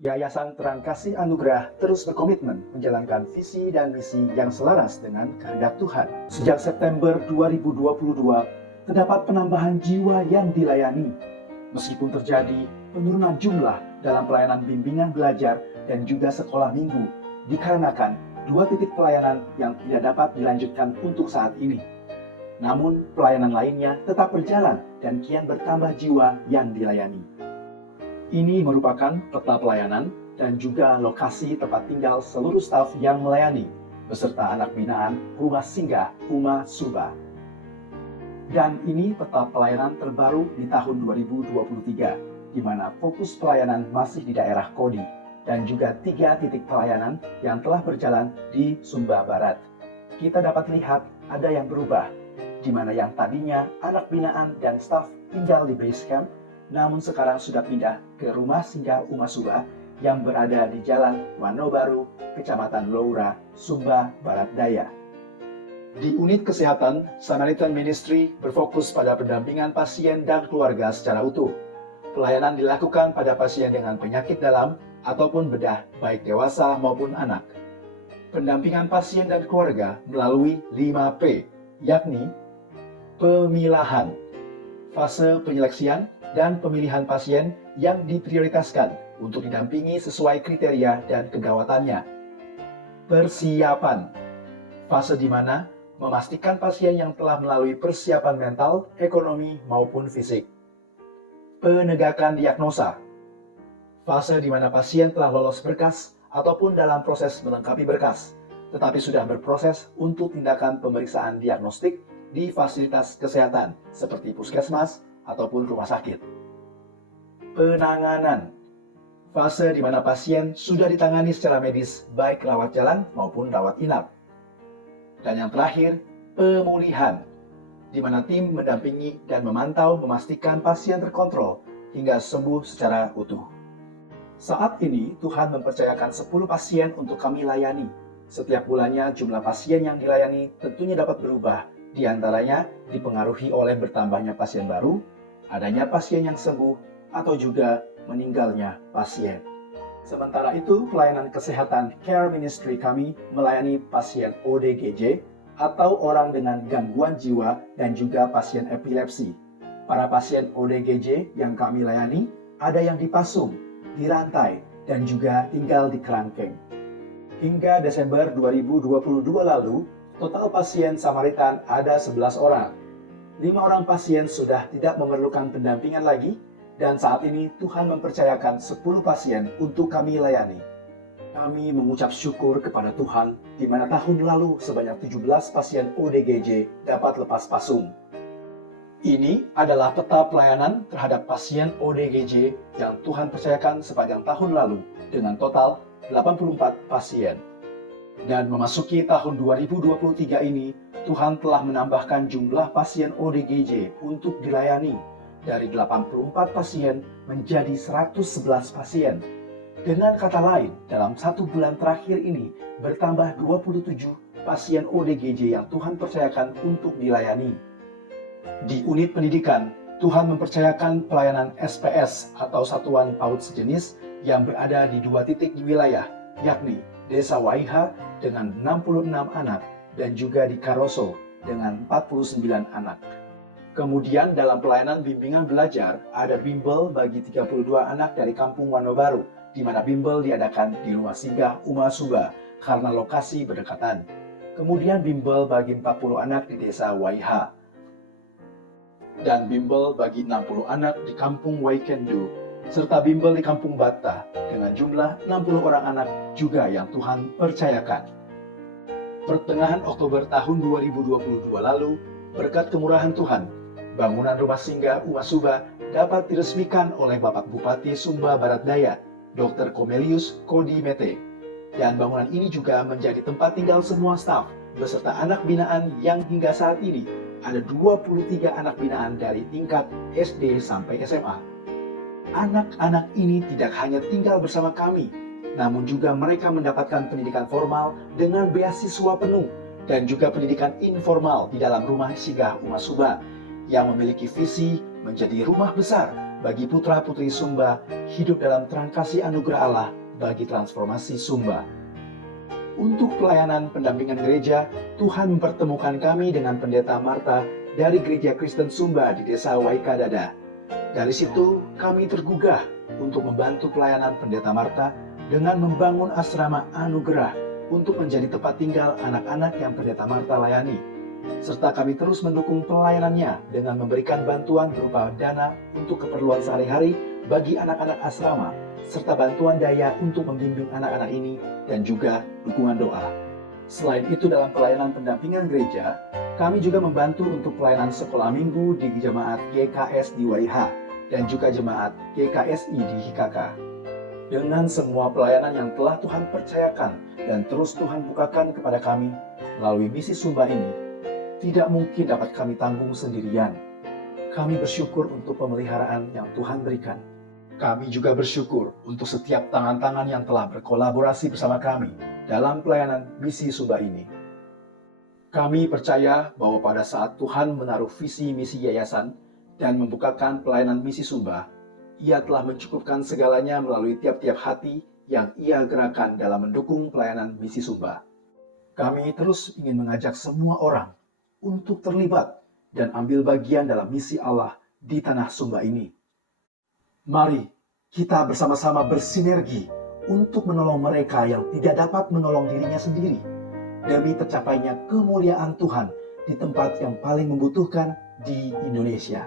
Yayasan Terang Kasih Anugerah terus berkomitmen menjalankan visi dan misi yang selaras dengan kehendak Tuhan. Sejak September 2022, terdapat penambahan jiwa yang dilayani. Meskipun terjadi penurunan jumlah dalam pelayanan bimbingan belajar dan juga sekolah minggu, dikarenakan dua titik pelayanan yang tidak dapat dilanjutkan untuk saat ini. Namun, pelayanan lainnya tetap berjalan dan kian bertambah jiwa yang dilayani. Ini merupakan peta pelayanan dan juga lokasi tempat tinggal seluruh staf yang melayani, beserta anak binaan Rumah Singgah Uma Suba. Dan ini peta pelayanan terbaru di tahun 2023, di mana fokus pelayanan masih di daerah Kodi, dan juga 3 titik pelayanan yang telah berjalan di Sumba Barat. Kita dapat lihat ada yang berubah, di mana yang tadinya anak binaan dan staf tinggal di base camp, namun sekarang sudah pindah ke Rumah Singgah Uma Suba yang berada di Jalan Wanobaru, Kecamatan Loura, Sumba Barat Daya. Di unit kesehatan, Samaritan Ministry berfokus pada pendampingan pasien dan keluarga secara utuh. Pelayanan dilakukan pada pasien dengan penyakit dalam ataupun bedah, baik dewasa maupun anak. Pendampingan pasien dan keluarga melalui 5P, yakni pemilahan, fase penyeleksian, dan pemilihan pasien yang diprioritaskan untuk didampingi sesuai kriteria dan kegawatannya. Persiapan, fase di mana memastikan pasien yang telah melalui persiapan mental, ekonomi, maupun fisik. Penegakan diagnosa, fase di mana pasien telah lolos berkas ataupun dalam proses melengkapi berkas, tetapi sudah berproses untuk tindakan pemeriksaan diagnostik di fasilitas kesehatan seperti puskesmas ataupun rumah sakit. Penanganan, fase di mana pasien sudah ditangani secara medis baik rawat jalan maupun rawat inap. Dan yang terakhir, pemulihan, di mana tim mendampingi dan memantau memastikan pasien terkontrol hingga sembuh secara utuh. Saat ini Tuhan mempercayakan 10 pasien untuk kami layani. Setiap bulannya jumlah pasien yang dilayani tentunya dapat berubah, di antaranya dipengaruhi oleh bertambahnya pasien baru, adanya pasien yang sembuh, atau juga meninggalnya pasien. Sementara itu, pelayanan kesehatan Care Ministry kami melayani pasien ODGJ atau orang dengan gangguan jiwa dan juga pasien epilepsi. Para pasien ODGJ yang kami layani ada yang dipasung, dirantai, dan juga tinggal di kerangkeng. Hingga Desember 2022 lalu, total pasien Samaritan ada 11 orang. 5 orang pasien sudah tidak memerlukan pendampingan lagi, dan saat ini Tuhan mempercayakan 10 pasien untuk kami layani. Kami mengucap syukur kepada Tuhan, di mana tahun lalu sebanyak 17 pasien ODGJ dapat lepas pasung. Ini adalah peta pelayanan terhadap pasien ODGJ yang Tuhan percayakan sepanjang tahun lalu, dengan total 84 pasien. Dan memasuki tahun 2023 ini, Tuhan telah menambahkan jumlah pasien ODGJ untuk dilayani dari 84 pasien menjadi 111 pasien. Dengan kata lain, dalam 1 bulan terakhir ini bertambah 27 pasien ODGJ yang Tuhan percayakan untuk dilayani. Di unit pendidikan, Tuhan mempercayakan pelayanan SPS atau Satuan PAUD sejenis yang berada di 2 titik di wilayah, yakni Desa Waiha dengan 66 anak dan juga di Karoso dengan 49 anak. Kemudian dalam pelayanan bimbingan belajar, ada bimbel bagi 32 anak dari Kampung Wanobaru, di mana bimbel diadakan di Rumah Singgah Uma Suba karena lokasi berdekatan. Kemudian bimbel bagi 40 anak di Desa Waiha. Dan bimbel bagi 60 anak di Kampung Waikendu, serta bimbel di Kampung Bata dengan jumlah 60 orang anak juga yang Tuhan percayakan. Pertengahan Oktober tahun 2022 lalu, berkat kemurahan Tuhan, bangunan Rumah Singgah Uma Suba dapat diresmikan oleh Bapak Bupati Sumba Barat Daya, Dr. Komelius Kodi Mete. Dan bangunan ini juga menjadi tempat tinggal semua staf, beserta anak binaan yang hingga saat ini ada 23 anak binaan dari tingkat SD sampai SMA. Anak-anak ini tidak hanya tinggal bersama kami, namun juga mereka mendapatkan pendidikan formal dengan beasiswa penuh dan juga pendidikan informal di dalam Rumah Singgah Uma Suba yang memiliki visi menjadi rumah besar bagi putra-putri Sumba hidup dalam terang kasih anugerah Allah bagi transformasi Sumba. Untuk pelayanan pendampingan gereja, Tuhan mempertemukan kami dengan Pendeta Marta dari Gereja Kristen Sumba di Desa Waikadada. Dari situ, kami tergugah untuk membantu pelayanan Pendeta Marta dengan membangun asrama anugerah untuk menjadi tempat tinggal anak-anak yang Pendeta Marta layani. Serta kami terus mendukung pelayanannya dengan memberikan bantuan berupa dana untuk keperluan sehari-hari bagi anak-anak asrama, serta bantuan daya untuk membimbing anak-anak ini dan juga dukungan doa. Selain itu, dalam pelayanan pendampingan gereja, kami juga membantu untuk pelayanan sekolah minggu di jemaat GKS di YH dan juga jemaat GKSI di Hikaka. Dengan semua pelayanan yang telah Tuhan percayakan dan terus Tuhan bukakan kepada kami melalui misi Sumba ini, tidak mungkin dapat kami tanggung sendirian. Kami bersyukur untuk pemeliharaan yang Tuhan berikan. Kami juga bersyukur untuk setiap tangan-tangan yang telah berkolaborasi bersama kami dalam pelayanan misi Sumba ini. Kami percaya bahwa pada saat Tuhan menaruh visi misi yayasan dan membukakan pelayanan misi Sumba, Ia telah mencukupkan segalanya melalui tiap-tiap hati yang Ia gerakan dalam mendukung pelayanan misi Sumba. Kami terus ingin mengajak semua orang untuk terlibat dan ambil bagian dalam misi Allah di tanah Sumba ini. Mari kita bersama-sama bersinergi untuk menolong mereka yang tidak dapat menolong dirinya sendiri, demi tercapainya kemuliaan Tuhan di tempat yang paling membutuhkan di Indonesia.